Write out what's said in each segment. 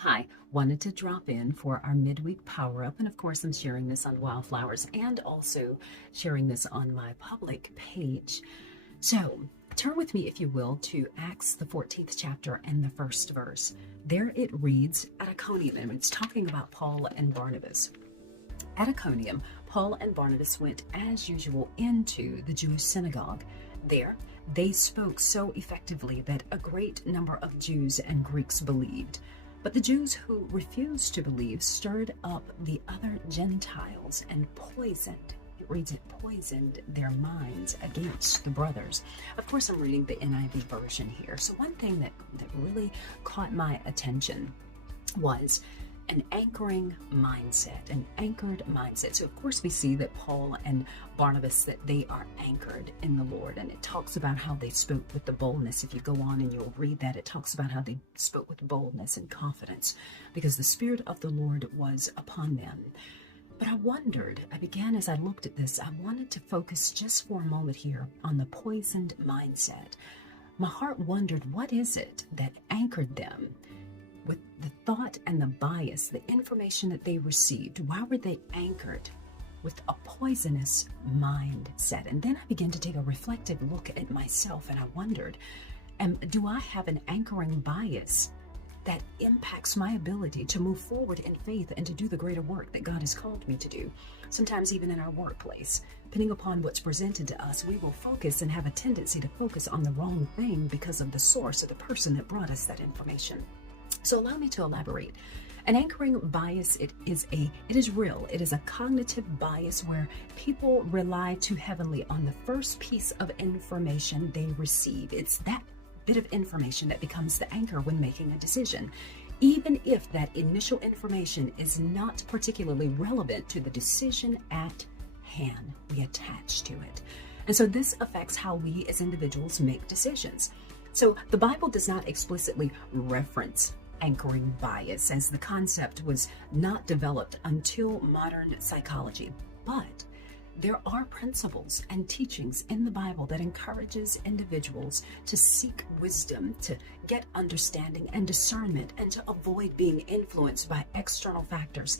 Hi, wanted to drop in for our midweek power up. And of course, I'm sharing this on Wildflowers and also sharing this on my public page. So turn with me, if you will, to Acts, the 14th chapter and the first verse. There it reads, at Iconium, and it's talking about Paul and Barnabas. At Iconium, Paul and Barnabas went as usual into the Jewish synagogue. There, they spoke so effectively that a great number of Jews and Greeks believed. But the Jews who refused to believe stirred up the other Gentiles and poisoned their minds against the brothers. Of course, I'm reading the NIV version here. So one thing that really caught my attention was an anchoring mindset, an anchored mindset. So of course we see that Paul and Barnabas, that they are anchored in the Lord, and it talks about how they spoke with the boldness. If you go on and you'll read that, it talks about how they spoke with boldness and confidence because the Spirit of the Lord was upon them. But I began as I looked at this, I wanted to focus just for a moment here on the poisoned mindset. My heart wondered, what is it that anchored them? With the thought and the bias, the information that they received, why were they anchored with a poisonous mindset? And then I began to take a reflective look at myself, and I wondered, do I have an anchoring bias that impacts my ability to move forward in faith and to do the greater work that God has called me to do? Sometimes even in our workplace, depending upon what's presented to us, we will focus and have a tendency to focus on the wrong thing because of the source or the person that brought us that information. So allow me to elaborate. An anchoring bias, it is real. It is a cognitive bias where people rely too heavily on the first piece of information they receive. It's that bit of information that becomes the anchor when making a decision, even if that initial information is not particularly relevant to the decision at hand. We attach to it. And so this affects how we as individuals make decisions. So the Bible does not explicitly reference anchoring bias, as the concept was not developed until modern psychology. But there are principles and teachings in the Bible that encourages individuals to seek wisdom, to get understanding and discernment, and to avoid being influenced by external factors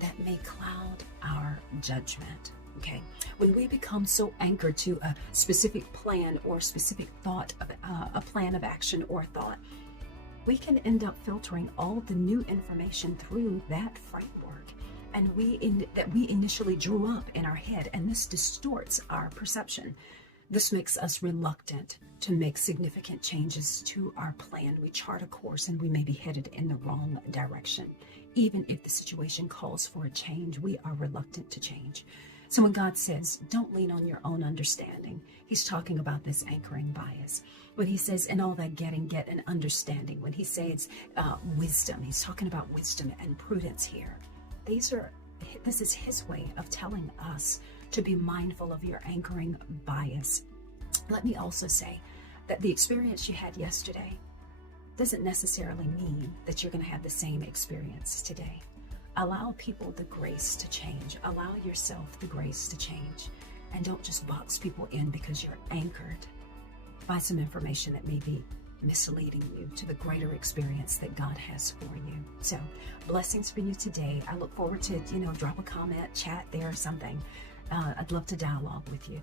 that may cloud our judgment. Okay, when we become so anchored to a specific plan or specific thought of a plan of action or thought, we can end up filtering all the new information through that framework and that we initially drew up in our head, and this distorts our perception. This makes us reluctant to make significant changes to our plan. We chart a course and we may be headed in the wrong direction. Even if the situation calls for a change, we are reluctant to change. So when God says, don't lean on your own understanding, he's talking about this anchoring bias. When he says, in all that getting, get an understanding. When he says wisdom, he's talking about wisdom and prudence here. This is his way of telling us to be mindful of your anchoring bias. Let me also say that the experience you had yesterday doesn't necessarily mean that you're going to have the same experience today. Allow people the grace to change. Allow yourself the grace to change. And don't just box people in because you're anchored by some information that may be misleading you to the greater experience that God has for you. So, blessings for you today. I look forward to, drop a comment, chat there or something. I'd love to dialogue with you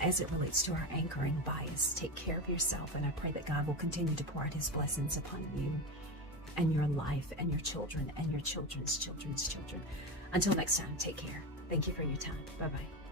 as it relates to our anchoring bias. Take care of yourself, and I pray that God will continue to pour out his blessings upon you and your life and your children and your children's children's children. Until next time, take care. Thank you for your time. Bye-bye.